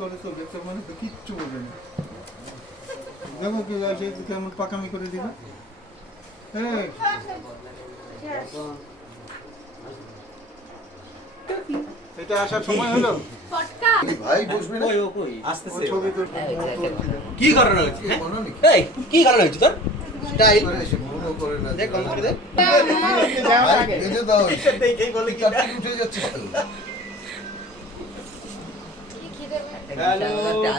করে তো দেখতে মানে তো কিচ্ছু বলবে না। দেখো কি আছে কেমন পাকামি করে দিবে। এই এটা আসার সময় হলো। ভাই বসবে না আসতেছে ছবি তো কি কারণে হচ্ছে? এই কি কারণে হচ্ছে তোর? স্টাইল এসে মনে করে না দেখ কল করে দে। ভাই বেঁধে দাও দেখেই বলে কি চারটি উঠে যাচ্ছে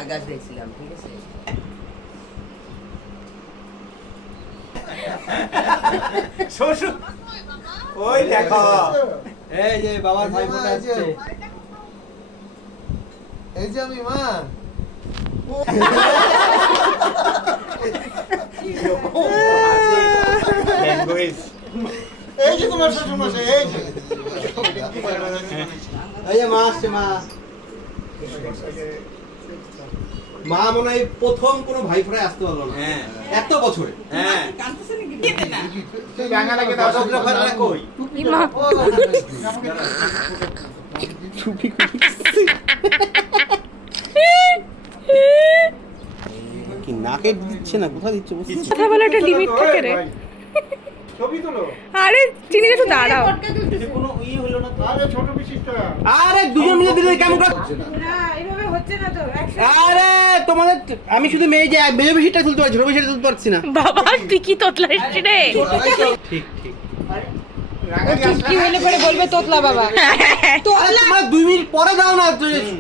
গাছ দেখছিলাম, ঠিক আছে। শ্বশুর ওই দেখো এই যে বাবার ভাই ফোন আসছে। এই যে আমি মা এই যে তোমার শ্বশুর মশাই এই যে এই যে মা আসছে মা। মা মনে হয় প্রথম কোনো ভাই ফোনে আসতে পারলো না এত বছরে। হ্যাঁ কই কি নাকে দিচ্ছে না, কোথায় দিচ্ছে? কথা বলে একটা লিমিট থাকে রে। ছবি তুলো। আরে চিনি একটু দাঁড়াও। কোনো ইয়ে হলো না তো। আরে ছোট বিশিষ্ট আরে দুজন মিলে দিলে কেমন করে? না এইভাবে হচ্ছে না তো। আরে তোমাদের আমি শুধু মেয়ে যে মেয়ে বেশিটা তুলতে পারছি, রবি সেটা তুলতে পারছি না। বাবা তুই কি তোতলা এসছি রে? ঠিক ঠিক। কি হলে পরে বলবে তোতলা বাবা। তোতলা তোমরা 2 মিনিট পরে দাও না,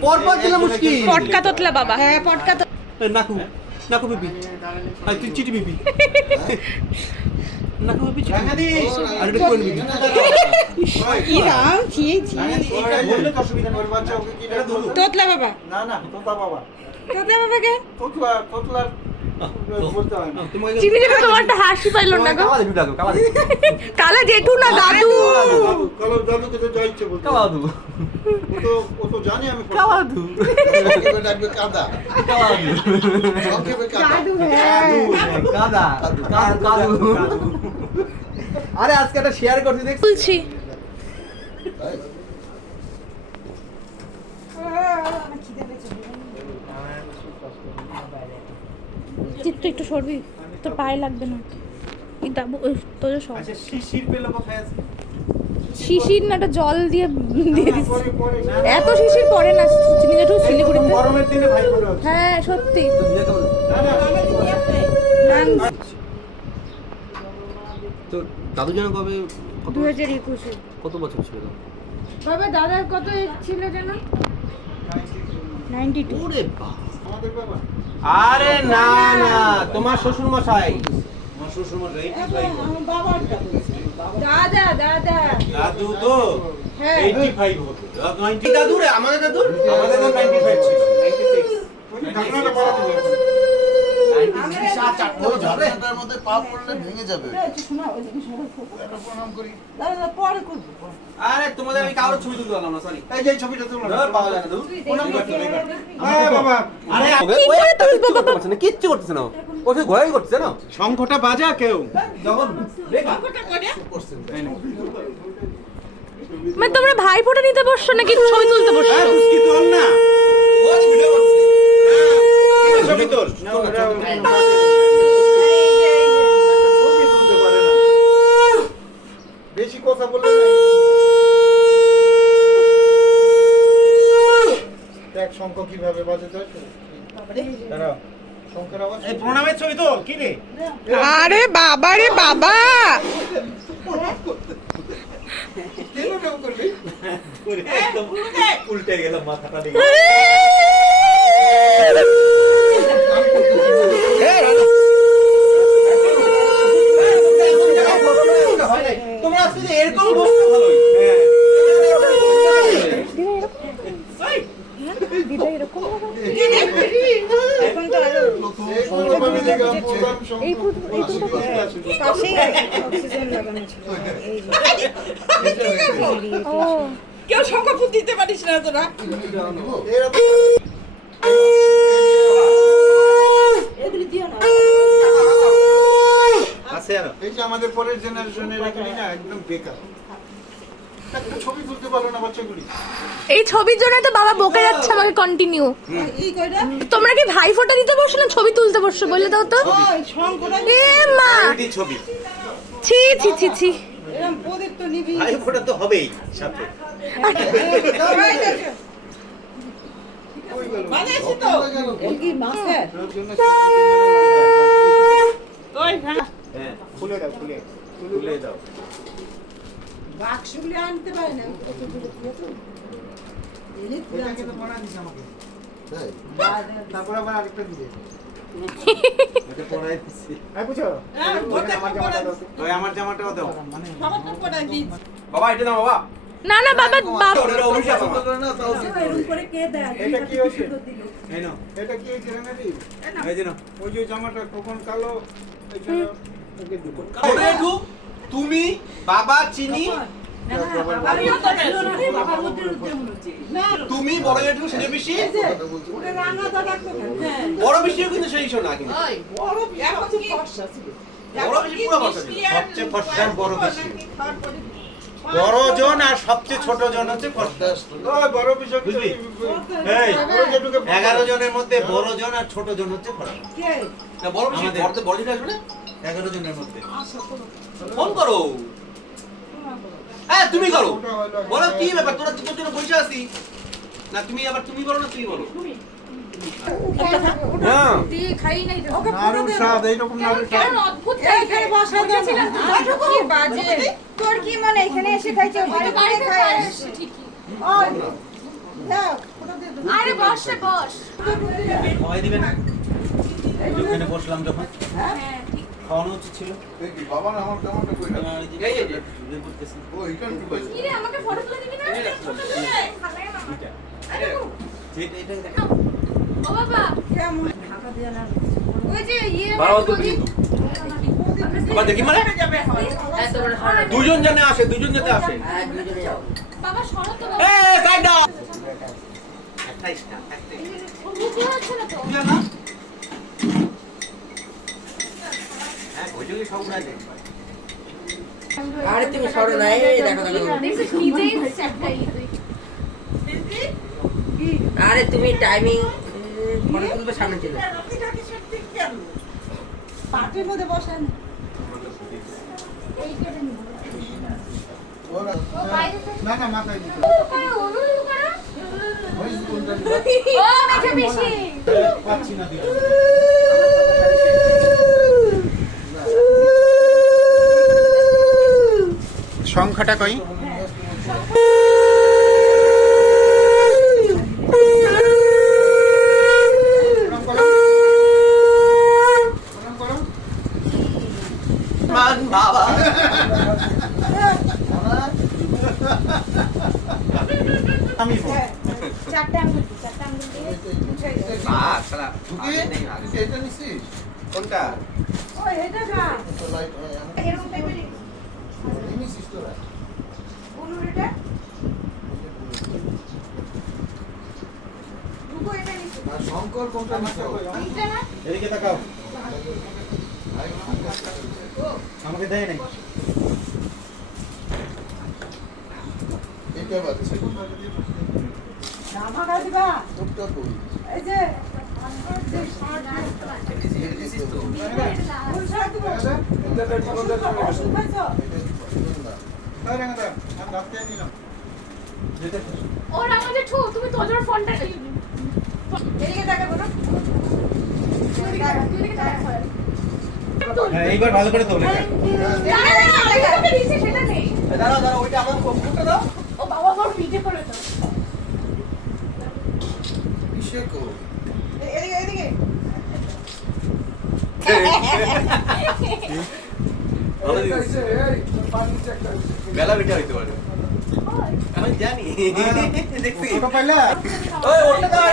পর পর দিলে মুশকিল। পটকা তোতলা বাবা। হ্যাঁ পটকা তো নাকু নাকু বিপি আর তুই চিটি বিপি নাকু বিপি রাঙাদি আর এটা কোন বিপি? কি রাম ছি ছি। এটা বললে তো অসুবিধা নেই। ওর বাচ্চা ওকে কি ডাকবো? তোতলা বাবা। না না তোতা বাবা তোতলা বাবা কে? তোতলার বলতে হয় না। চিনি যেটা তোমারটা হাসি পাইলো না গো। কালা দিবি ডাকো, কালা দিবি। কালা জেঠু না দাদু। কালো দাদুকে তো যা ইচ্ছে বলতে কালা দু ও তো জানে আমি কালা দু সংক্ষেপে ডাকবে কাদা কালা দু সংক্ষেপে কাদা দাদু হ্যাঁ। কাদা কাদু কাদু। আরে আজকে একটা শেয়ার করতে দেখ বলছি চিত্ত একটু সরবি, তোর পায়ে লাগবে না। তোর সব আচ্ছা শিশির পেলো কোথায় আছে? শিশির না একটা জল দিয়ে দিয়ে দিস। এত শিশির পড়ে না চিনি জেঠু শিলিগুড়িতে। গরমের দিনে ভাই ফোটো আছে। হ্যাঁ সত্যি। না তো দাদু জানো কবে কত 2021-এ কত বছর ছিল? বাবা দাদার কত ছিল যেন 92। ওরে বাবা। আমাদের বাবা আরে না না তোমার শ্বশুর মশাই। আমার শ্বশুর মশাই দাদা দাদা দাদু তো হ্যাঁ 85 হতো। 90 দাদু রে আমাদের দাদু আমাদের তো 95 ছিল 96 ওই ঢাকনাটা পড়া দিল এখন। ওই ঝাড়টার মধ্যে পা পড়লে ভেঙে যাবে একটা প্রণাম করি আরে তোমাদের আমি কারোর ছবি তুলতে পারলাম না, সরি। এই যে এই ছবিটা তুলো না। পাওয়া যায় না দাদু। প্রণাম করতে হবে। হ্যাঁ বাবা আরে কিচ্ছু করতেছে না, ও শুধু ঘোরাই করতেছে না। শঙ্খটা বাজা কেউ জগৎ রেখা মানে তোমরা ভাই ফোঁটা নিতে বসছো নাকি ছবি তুলতে বসছো? কি তোল না ও ভিডিও করছে। ছবি তোল না ওরা ছবি তুলতে পারে না বেশি কথা বললে না। দেখ শঙ্খ কিভাবে বাজাতে হয় দাঁড়াও শঙ্খের আওয়াজ এই প্রণামের ছবি তো কি রে আরে বাবা রে বাবা কেন কেউ করলি করে একদম উল্টে গেল মাথাটা দিকে তোমরা আজকে যে এরকম বসতে ভালোই। দিদা এরকম এই ও কেউ সংখ্যা ফুল দিতে পারিস না তোরা। এই যে আমাদের পরের জেনারেশনের এখানে না একদম বেকার একটা ছবি তুলতে বুঝতে পারলো না বাচ্চাগুলি। এই ছবির জন্য তো বাবা বকে যাচ্ছে আমাকে কন্টিনিউ। তোমরা কি ভাই ফটো দিতে বসছো না ছবি তুলতে বসছো বলে দাও তো। এ মা ছবি ছি ছি ছি ছি। ভাই ফোটা তো হবেই সাথে। বানিয়েছি তো লোকজনের ওই হ্যাঁ হ্যাঁ খুলে দাও, খুলে তুলে দাও। এটা কিন্তু পড়া দিছে আমাকে। তারপর আবার আরেকটা দিবে। এটা পড়াই দিছি। হ্যাঁ বুঝছো? হ্যাঁ, ওটা আমার পড়া জামাটা দাও। ওই আমার জামাটাও দাও। সবার তো পড়া দিয়েছি বাবা এটা দাও বাবা। না না বাবা বাবা ওটা অভিশাপ আমার। এটা কি হচ্ছে? এই নাও। এটা কি হচ্ছে রানাদি? এই যে নাও। ওই যে জামাটা কখন কালো এছাড়া ওকে দিব। ওরে একটু তুমি বাবা চিনি আমিও তো নেই তুমি বড় একটু সেজে বেশি বড় বেশিও কিন্তু সেই শোনা কিন্তু বড় এখন কি বড় বেশি পুরো বড় সবচেয়ে ফর্সা বড় বেশি তারপরে বড় জন আর সবচেয়ে ছোট জন হচ্ছে ফর্সা ওই বড় বিষয় বুঝলি? এই 11 জনের মধ্যে বড় জন আর ছোট জন হচ্ছে ফর্সা না বড় বেশি বড় জন আসবে না 11 জনের মধ্যে ফোন করো তুমি করো বলো কি ব্যাপার তোরা তোর জন্য বসে আছি না তুমি আবার তুমি বলো না তুমি বলো হ্যাঁ খাই নাই নাড়ুর স্বাদ এইরকম নাড়ুর স্বাদ। কেমন অদ্ভুত এইখানে বসা দিয়েছিলাম কি বাজে তোর কি মনে এখানে এসে খাইছো বাড়িতে খাই ঠিকই ওই দাও আরে বসে বস খাওয়াই দিবেন ওখানে বসলাম যখন হ্যাঁ ঠিক খাওয়ানো উচিত ছিল বাবা আমার জামাটা কই না এই যে ঝুলে পড়তেছি ও এখানে কি কইছে কি রে আমাকে ফটো তুলে দিবি না ছোট করে ভালো লাগে না এটা আরে এটাই দেখো ও বাবা কেমন ঢাকা দিয়া না ওই যে ইয়ে বাবা তো বাবা দেখি মানে এত বড় হাড় দুজন জানে আসে দুজন যেতে আসে হ্যাঁ দুজনে যাও বাবা সরো তো এ সাইড দাও একটা স্টার একটা ছবি হচ্ছে না তো বুঝলা না হ্যাঁ ওইটাই সব উড়াই আরে তুমি সরো না এই দেখো দেখো দেখছিস নিজেই হচ্ছে একটা ই তুই আরে তুমি টাইমিং ফটো তুলবে সামনে চলে পাটির মধ্যে বসেন এইটা নিব ওরা ও বাইরে থেকে না না মাথায় দিতে। ও কই অনুরু করা ওই কোনটা ও মেঘে বেশি পাচ্ছি না দিয়ে। সংখ্যাটা কই? মান বাবা আমি বল। চারটা আঙ্গুল দিয়ে সালা ঢুকে এটা নিছিস কোনটা ওই এটা না তো লাইট হয় আমি এরকম টাইপের নিছিস তোরা অনুরটা দুটো এটা নিচে আর শঙ্কর কোনটা নিছো এটা না এদিকে তাকাও। আমাকে দেয় নাই। এটা বাজছে জামা গায়ে দিবা তোরটা কই এই যে ফুল শাক দিব ওষুধ খাইছো তাই রাঙা দা, আমি ভাত খেয়ে নিলাম। যেতে ও রাঙা ঠু তুমি তোর ফোনটা এদিকে তাকাবো না তুই দিকে তাকা হ্যাঁ এইবার ভালো করে তোলে সেটা নেই দাঁড়াও দাঁড়াও ওইটা আমার কম্পিউটার দাও ও বাবা আমার ভিডিও করে দাও কিসে কো এদিকে এদিকে ভালো দিয়েছে বেলা বেটা হইতে পারে আমি জানি দেখছি ফটো পাইলা? ওই ওটা দাও